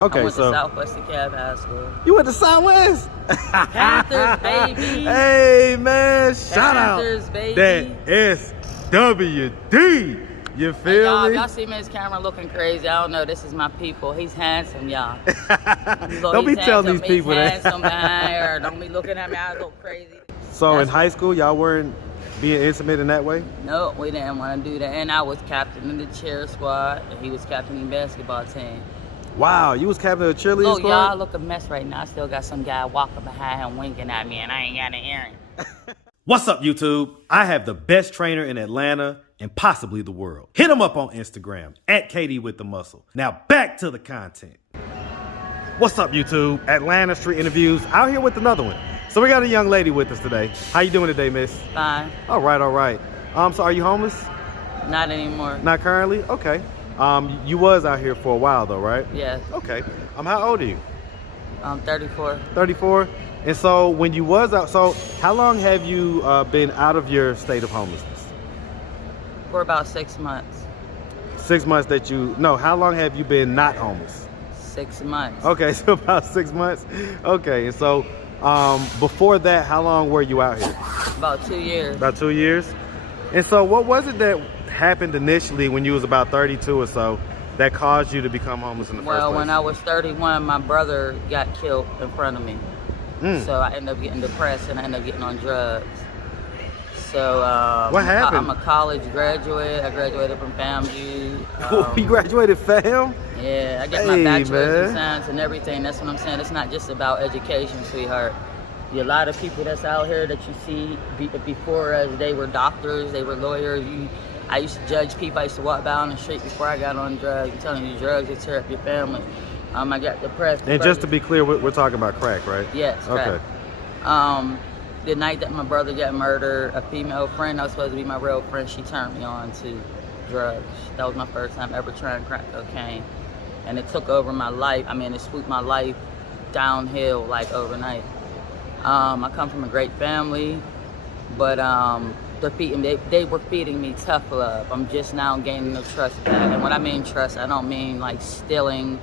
Okay, I went so to Southwest DeKalb High School. you went to Southwest? Panthers, baby. Hey, man, shout Panthers, out baby. that SWD. You feel Y'all, me? y'all see me in this camera looking crazy. I don't know. This is my people. He's handsome, y'all. Don't be telling these people He's that. handsome behind here. Don't be looking at me. I look crazy. So in high school, y'all weren't being intimate in that way? No, we didn't want to do that. And I was captain of the cheer squad, and he was captain of the basketball team. Wow, you was captain of the cheerleader Oh, squad? y'all look a mess right now. I still got some guy walking behind him winking at me, and I ain't got an earring. What's up, YouTube? I have the best trainer in Atlanta and possibly the world. Hit him up on Instagram, @Katie_with_the_muscle. Now back to the content. What's up, YouTube? Atlanta Street Interviews, out here with another one. So we got a young lady with us today. How you doing today, miss? Fine. All right, all right. So are you homeless? Not anymore. Not currently? Okay. You was out here for a while though, right? Yes. Okay. How old are you? I'm 34. 34? And so when you was out, so how long have you been out of your state of homelessness? For about 6 months. 6 months that how long have you been not homeless? 6 months. Okay, so about 6 months. Okay, and so before that, how long were you out here? About 2 years. About 2 years? And so what was it that happened initially when you was about 32 or so that caused you to become homeless in the first place? Well, when I was 31, my brother got killed in front of me. So I ended up getting depressed and I ended up getting on drugs. So what happened? I'm a college graduate. I graduated from FAMU. You graduated FAM? Yeah, I got my bachelor's in science and everything. That's what I'm saying. It's not just about education, sweetheart. A lot of people that's out here that you see before us, they were doctors, they were lawyers. I used to judge people. I used to walk down the street before I got on drugs. I'm telling you, drugs will tear up your family. I got depressed. And just to be clear, we're talking about crack, right? Yes, crack. Okay. The night that my brother got murdered, a female friend that was supposed to be my real friend, she turned me on to drugs. That was my first time ever trying crack cocaine. And it took over my life. I mean, it swooped my life downhill like overnight. I come from a great family, but they were feeding me tough love. I'm just now gaining the trust back. And when I mean trust, I don't mean like stealing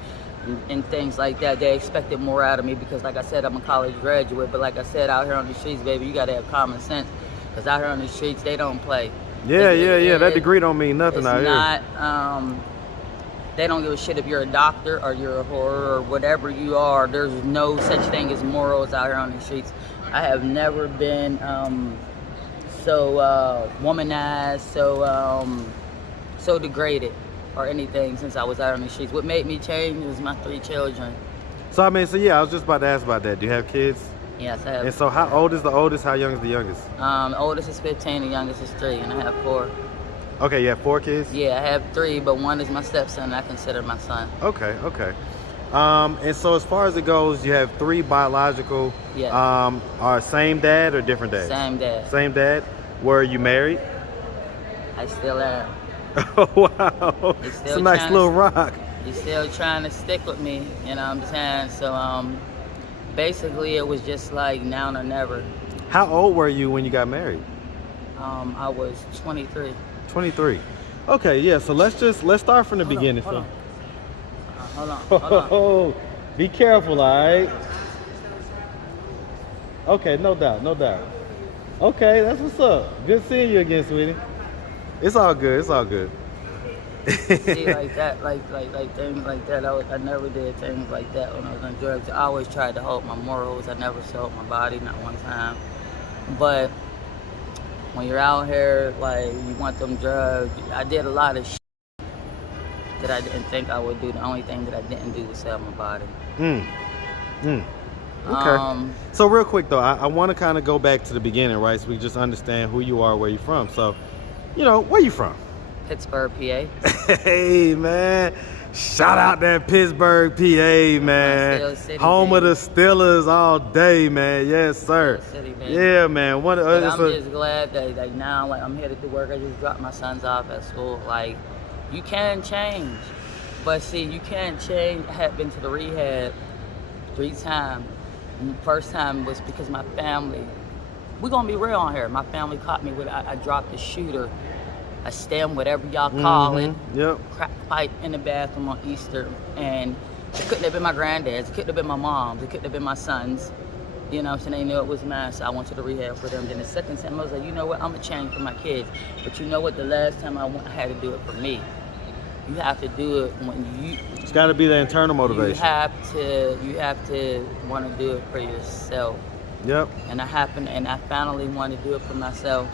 and things like that. They expected more out of me because, like I said, I'm a college graduate. But like I said, out here on the streets, baby, you got to have common sense. Because out here on the streets, they don't play. Yeah. That degree don't mean nothing out here. They don't give a shit if you're a doctor or you're a whore or whatever you are. There's no such thing as morals out here on the streets. I have never been so womanized, so degraded or anything since I was out on the streets. What made me change was my 3 children. So I was just about to ask about that. Do you have kids? Yes, I have. And so how old is the oldest? How young is the youngest? The oldest is 15, the youngest is 3, and I have 4. Okay, you have 4 kids? Yeah, I have 3, but one is my stepson, and I consider my son. Okay. And so as far as it goes, you have 3 biological. Yes. Are same dad or different dads? Same dad. Same dad. Were you married? I still am. Oh, wow. It's a nice little rock. He's still trying to stick with me, you know what I'm saying? So basically it was just like now or never. How old were you when you got married? I was 23. 23. Okay, yeah, so let's start from the beginning. Hold on. Oh, be careful, all right? Okay, no doubt. Okay, that's what's up. Good seeing you again, sweetie. It's all good. See, like that, like things like that. I never did things like that when I was on drugs. I always tried to hold my morals. I never sold my body, not one time. But when you're out here, like, you want them drugs, I did a lot of shit that I didn't think I would do. The only thing that I didn't do was sell my body. Okay. So real quick though, I want to kind of go back to the beginning, right? So we just understand who you are, where you're from. So, where you from? Pittsburgh, PA. Hey, man. Shout out that Pittsburgh, PA, man. City, home of the Steelers all day, man. Yes, sir. City, yeah, man. I'm just glad that now, like, I'm headed to work. I just dropped my sons off at school. Like, you can change. But see, you can't change. I had been to the rehab 3 times. And the first time was because my family, we're going to be real on here. My family caught me with, I dropped a shooter, a stem, whatever y'all call it. Yep. Crack pipe in the bathroom on Easter. And It couldn't have been my granddad's. It couldn't have been my mom's. It couldn't have been my son's. You know what I'm saying? They knew it was mine, so I went to the rehab for them. Then the second time, I was like, you know what? I'm going to change for my kids. But you know what? The last time I went, I had to do it for me. You have to do it when you... It's got to be the internal motivation. You have to want to do it for yourself. Yep. And I finally wanted to do it for myself.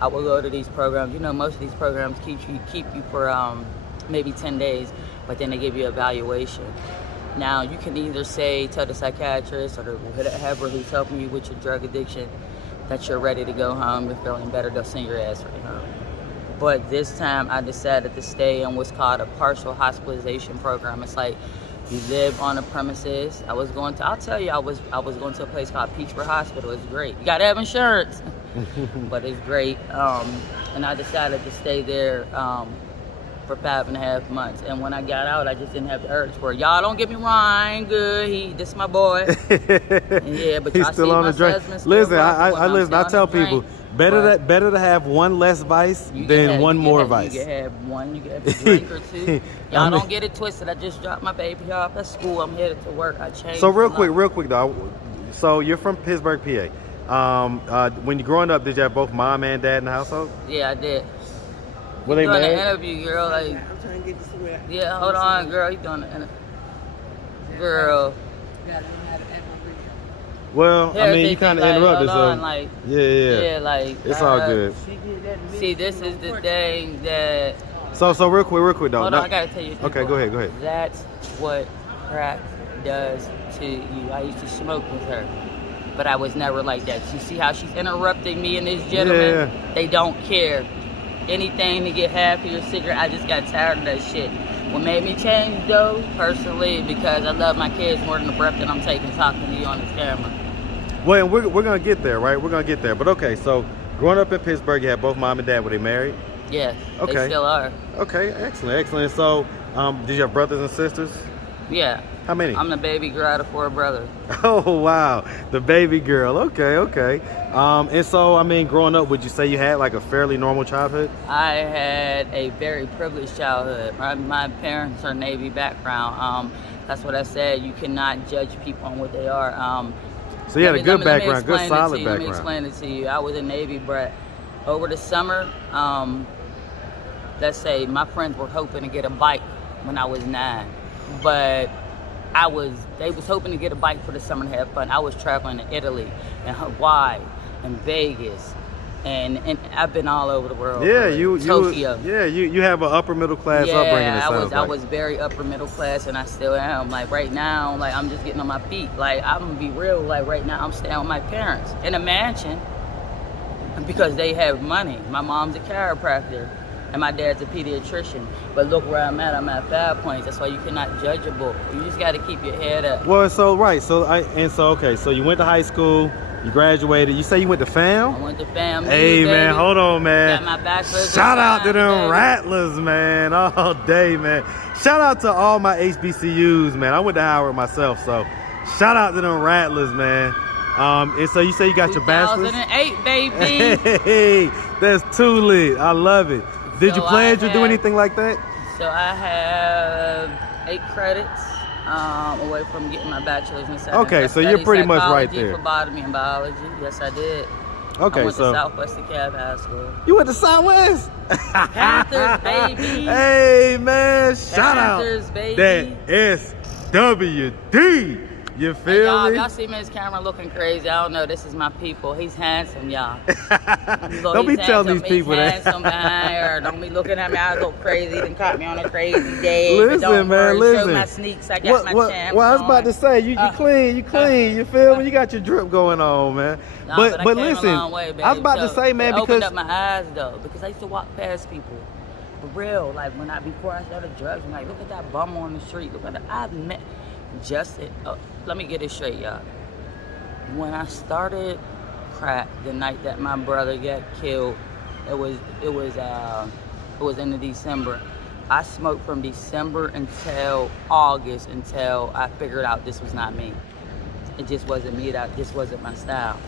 I will go to these programs. You know, most of these programs keep you for maybe 10 days, but then they give you an evaluation. Now, you can either tell the psychiatrist or whoever who's helping you with your drug addiction that you're ready to go home, you're feeling better, they'll send your ass right home. But this time, I decided to stay in what's called a partial hospitalization program. It's like you live on the premises. I'll tell you, I was going to a place called Peachford Hospital. It's great. You gotta have insurance, but it's great. And I decided to stay there for 5.5 months. And when I got out, I just didn't have the urge for it. Y'all don't get me wrong, I ain't good. This my boy. Yeah, but he's y'all still see on my the drink. husband still Listen, rocking I tell people, better to have one less vice than one more vice. You can have one, you can have a drink or two. Y'all don't get it twisted. I just dropped my baby off at school. I'm headed to work. I changed. So real quick, dog. So you're from Pittsburgh, PA. When you're growing up, did you have both mom and dad in the household? Yeah, I did. Were they doing married? an interview, girl. Like, I'm trying to get this away. yeah, hold on, girl. You doing the interview? Girl. Well, I mean, you kind of interrupted, so like, yeah, like it's all good. See, this is the thing that. So real quick, though. Hold on, I gotta tell you. Okay, go ahead. That's what crack does to you. I used to smoke with her, but I was never like that. You see how she's interrupting me and this gentleman? Yeah. They don't care. Anything to get half of your cigarette. I just got tired of that shit. What made me change, though, personally, because I love my kids more than the breath that I'm taking talking to you on this camera. Well, we're going to get there, right? We're going to get there. But okay, so growing up in Pittsburgh, you had both mom and dad. Were they married? Yes, Okay. they still are. Okay, excellent. So did you have brothers and sisters? Yeah. How many? I'm the baby girl out of 4 brothers. Oh, wow. The baby girl. Okay. And so, I mean, growing up, would you say you had like a fairly normal childhood? I had a very privileged childhood. My parents are Navy background. That's what I said. You cannot judge people on what they are. So you had a good background, good solid background. Let me explain it to you. I was a Navy brat. Over the summer, let's say my friends were hoping to get a bike when I was 9. But they was hoping to get a bike for the summer and have fun. I was traveling to Italy and Hawaii and Vegas, and I've been all over the world. Yeah, Tokyo. You have an upper middle class upbringing. I was very upper middle class, and I still am. Like right now, like I'm just getting on my feet. Like I'm gonna be real. Like right now, I'm staying with my parents in a mansion because they have money. My mom's a chiropractor, and my dad's a pediatrician. But look where I'm at 5 points. That's why you cannot judge a book. You just got to keep your head up. Well, so you went to high school, you graduated. You say you went to FAM? I went to FAM. Hey, man, hold on, man. Got my bachelor's. Shout out to them baby. Rattlers, man, all day, man. Shout out to all my HBCUs, man. I went to Howard myself, so shout out to them Rattlers, man. And so you say you got your bachelor's? 2008, baby. Hey, that's too lit. I love it. Did you pledge or do anything like that? So I have 8 credits away from getting my bachelor's in science. Okay, so you're pretty much right there. For botany and biology. Yes, I did. Okay, I went so to Southwest DeKalb High School. You went to Southwest? Panthers, baby. Hey, man, shout Panthers, out baby. that SWD. You feel me? Y'all see me in this camera looking crazy. I don't know. This is my people. He's handsome, y'all. Don't be telling these people that. He's handsome behind her. Don't be looking at me. I look crazy. Then caught me on a crazy day. Listen, but don't man, worry. listen. Show my sneaks. I got my champs well, I was about on. to say, you clean. You feel me? You got your drip going on, man. Nah, but I came listen, a long way, baby. I was about to So, say, man, it opened because up my eyes though, because I used to walk past people. For real, like before I started drugs, I'm like, look at that bum on the street. Look at that. I've met Justin. Let me get it straight, y'all. When I started crack the night that my brother got killed, it was in December. I smoked from December until August until I figured out this was not me. It just wasn't me. That this wasn't my style.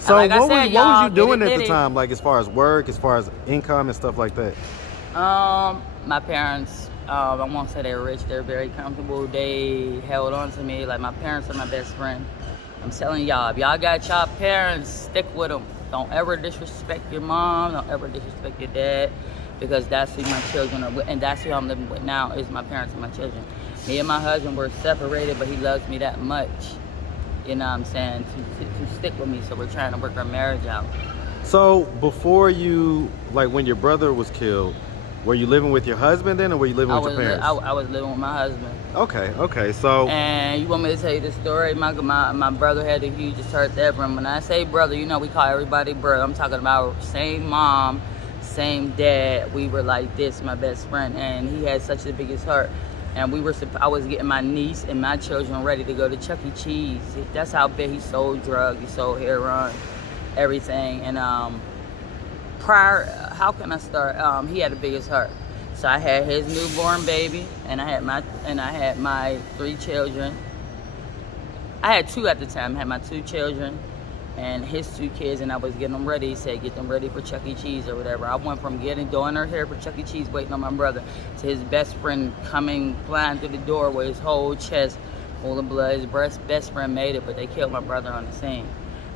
So like what was you doing get at it. the time, like as far as work, as far as income and stuff like that? My parents I won't say they're rich. They're very comfortable. They held on to me. Like, my parents are my best friend. I'm telling y'all, if y'all got y'all parents, stick with them. Don't ever disrespect your mom. Don't ever disrespect your dad, because that's who my children are with, and that's who I'm living with now, is my parents and my children. Me and my husband were separated, but he loves me that much, you know what I'm saying, to stick with me. So we're trying to work our marriage out. So before you, like when your brother was killed, were you living with your husband then, or were you living with your parents? I was living with my husband. Okay, so. And you want me to tell you the story? My brother had the hugest heart ever. And when I say brother, you know we call everybody brother. I'm talking about same mom, same dad. We were like this, my best friend, and he had such the biggest heart. And I was getting my niece and my children ready to go to Chuck E. Cheese. That's how big he sold drugs, he sold heroin, everything. And how can I start? He had the biggest heart. So I had his newborn baby, and I had my 3 children. I had 2 at the time. I had my 2 children and his 2 kids, and I was getting them ready. He said, get them ready for Chuck E. Cheese or whatever. I went from doing her hair for Chuck E. Cheese, waiting on my brother, to his best friend flying through the door with his whole chest full of blood. His best friend made it, but they killed my brother on the scene.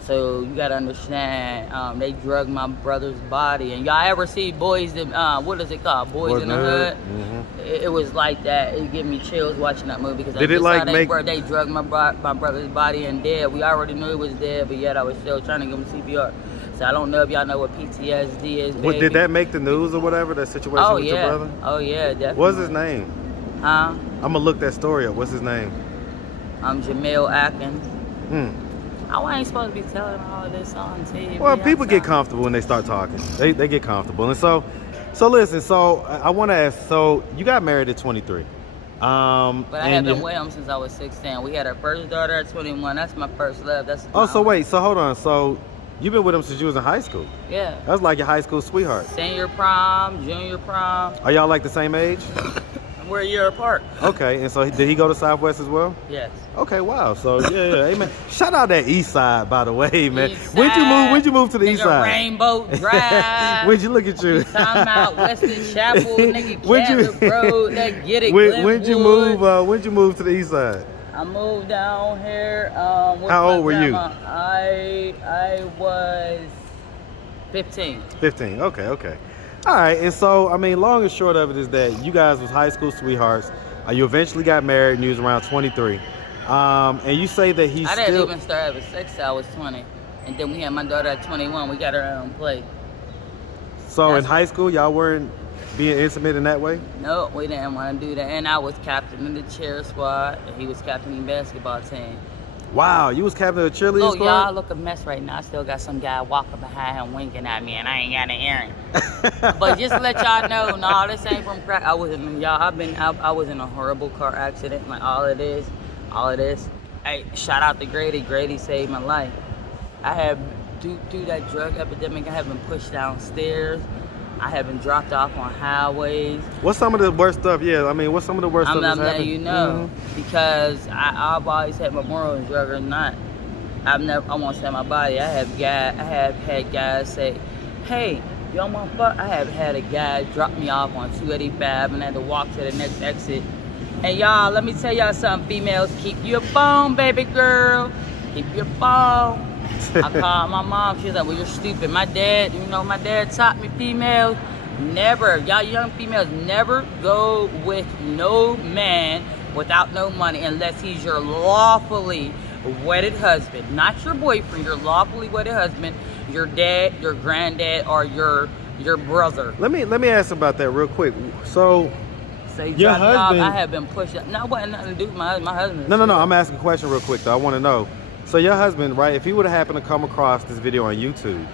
So you gotta understand, they drugged my brother's body. And y'all ever see Boys, what is it called? Boys in the Hood? Mm-hmm. It was like that. It gave me chills watching that movie, because they drugged my brother's body and dead. We already knew he was dead, but yet I was still trying to give him CPR. So I don't know if y'all know what PTSD is, baby. Did that make the news or whatever, that situation with your brother? Oh yeah, definitely. What's his name? Huh? I'm gonna look that story up. What's his name? Jamil Atkins. I ain't supposed to be telling all of this on TV. Well, people get comfortable when they start talking. They get comfortable. And so listen, I want to ask, so you got married at 23. But I have been with him since I was 16. We had our first daughter at 21. That's my first love. So hold on. So you've been with him since you was in high school? Yeah. That's like your high school sweetheart. Senior prom, junior prom. Are y'all like the same age? We're a year apart. Okay, and so did he go to Southwest as well? Yes. Okay, wow. So yeah, hey man. Shout out that East Side, by the way, man. When'd you move to the East Side? Rainbow Drive. When'd you look at you? Talking about Western Chapel, nigga, Catholic Road. Let's get it. When'd you move to the East Side? I moved down here. How old were you? I was 15. 15. Okay. All right, and so, I mean, long and short of it is that you guys was high school sweethearts. You eventually got married and you was around 23. And you say that I didn't even start at 6, I was 20. And then we had my daughter at 21. We got her own place. So in high school, y'all weren't being intimate in that way? No, we didn't want to do that. And I was captain of the cheer squad, and he was captain of the basketball team. Wow, you was captain of the cheerleader squad? Y'all look a mess right now. I still got some guy walking behind him winking at me, and I ain't got an earring. But just to let y'all know, no, this ain't from crack. I was in a horrible car accident, like all of this. Hey, shout out to Grady. Grady saved my life. I have, due that drug epidemic, I have been pushed downstairs. I have been dropped off on highways. What's some of the worst stuff? Yeah, I mean, what's some of the worst stuff that's happened? I'm letting you know, because I've always had my morals, drug or not. I won't say my body. I have had guys say, hey, yo, motherfucker. I have had a guy drop me off on 285 and I had to walk to the next exit. And y'all, let me tell y'all something, females, keep your phone, baby girl. Keep your phone. I called my mom. She was like, well, you're stupid. My dad taught me, females, never, y'all young females, never go with no man without no money unless he's your lawfully wedded husband. Not your boyfriend, your lawfully wedded husband, your dad, your granddad, or your brother. Let me ask about that real quick. So your husband, I have been pushed up. No, it wasn't nothing to do with my husband. No. I'm asking a question real quick though. I want to know. So your husband, right? If he would have happened to come across this video on YouTube,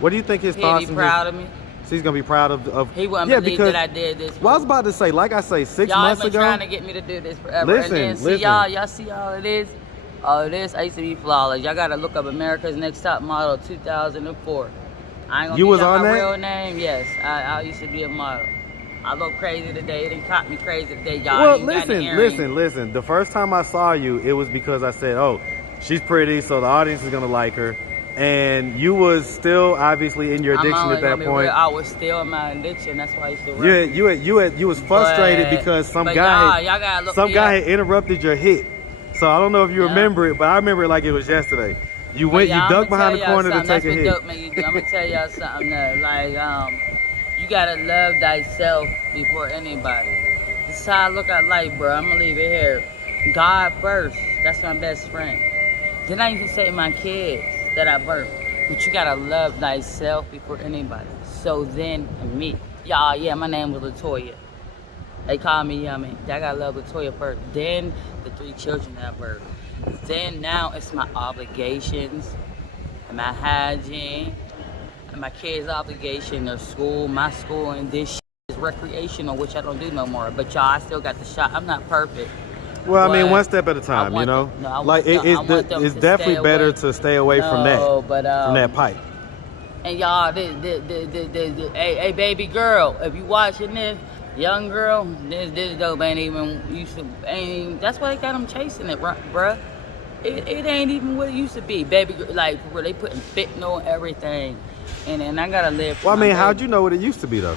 what do you think his thoughts? He'd be proud of me. So he's gonna be proud of. He wouldn't believe that I did this. Well, I was about to say, like I say, 6 months ago. Y'all been trying to get me to do this forever. Listen. Y'all see all of this. All of this, I used to be flawless. Y'all gotta look up America's Next Top Model 2004. I ain't gonna give y'all my real name. Yes, I used to be a model. I look crazy today. It didn't caught me crazy today, y'all. Well, listen. The first time I saw you, it was because I said, oh, she's pretty, so the audience is gonna like her. and you was still obviously in your addiction at that point. I was still in my addiction. That's why I used to rap. You was frustrated because some guy had interrupted your hit. So I don't know if you remember it, but I remember it like it was yesterday. You ducked behind the corner to take a hit. I'm gonna tell y'all something that, like, you gotta love thyself before anybody. This is how I look at life, bro. I'm gonna leave it here. God first. That's my best friend. Then I even say my kids that I birthed. But you gotta love thyself before anybody. So then me. Y'all, yeah, my name was Latoya. They call me Yummy. I gotta love Latoya first. Then the 3 children that I birthed. Then now it's my obligations and my hygiene and my kids' obligation, their school, my school, and this shit is recreational, which I don't do no more. But y'all, I still got the shot. I'm not perfect. Well, I mean, one step at a time, you know. It's definitely better to stay away from that pipe. And y'all, hey, baby girl, if you watching this, young girl, this dope ain't even that's why they got them chasing it, bruh. It ain't even what it used to be, baby. Like, where they putting fentanyl and everything, and I gotta live. Well, I mean, how'd you know what it used to be though?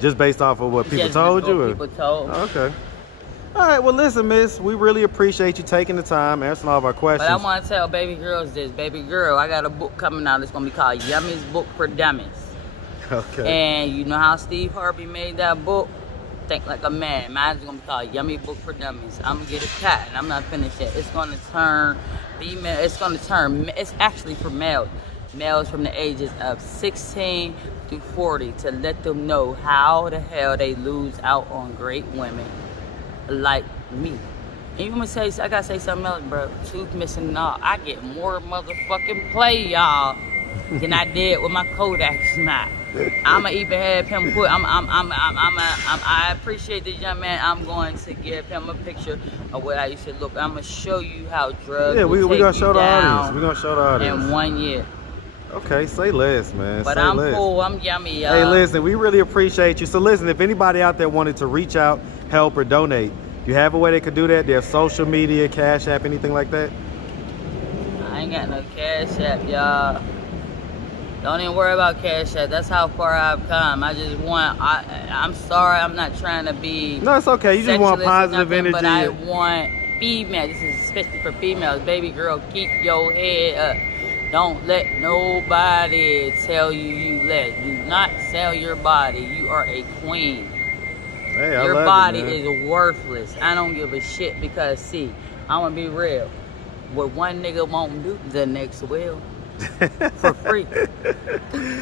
Just based off of what people told you? People told. Oh, okay. All right. Well, listen, miss, we really appreciate you taking the time, answering all of our questions. But I want to tell baby girls this, baby girl, I got a book coming out. It's gonna be called Yummy's Book for Dummies. Okay. And you know how Steve Harvey made that book? Think like a man. Mine's gonna be called Yummy Book for Dummies. I'm gonna get a cat, and I'm not finished yet. It's gonna turn female. It's actually for males. Males from the ages of 16 to 40 to let them know how the hell they lose out on great women like me. And you gonna say, I gotta say something else, bro. Tooth missing out. I get more motherfucking play, y'all, than I did with my Kodak snap. I'ma even have him put. I appreciate this young man. I'm going to give him a picture of what I used to look. I'm gonna show you how drugs. Yeah, we gonna show the audience. We gonna show the audience in 1 year. Okay, say less, man. But say I'm less. cool. I'm yummy, y'all. Hey, listen, we really appreciate you. So listen, if anybody out there wanted to reach out, help, or donate, you have a way they could do that? Do you have social media, Cash App, anything like that? I ain't got no Cash App, y'all. Don't even worry about Cash App. That's how far I've come. I just want, I'm sorry, I'm not trying to be. No, it's okay. You just want positive energy. But I want female. This is especially for females. Baby girl, keep your head up. Don't let nobody tell you less. Do not sell your body. You are a queen. Hey, your body is worthless. I don't give a shit because, see, I'm going to be real. What one nigga won't do, the next will. For free.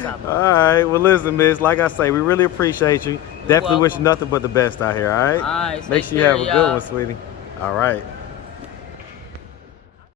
All right. Well, listen, miss, like I say, we really appreciate you. Definitely wish you nothing but the best out here, all right? All right. Make sure you have a good one, sweetie. All right.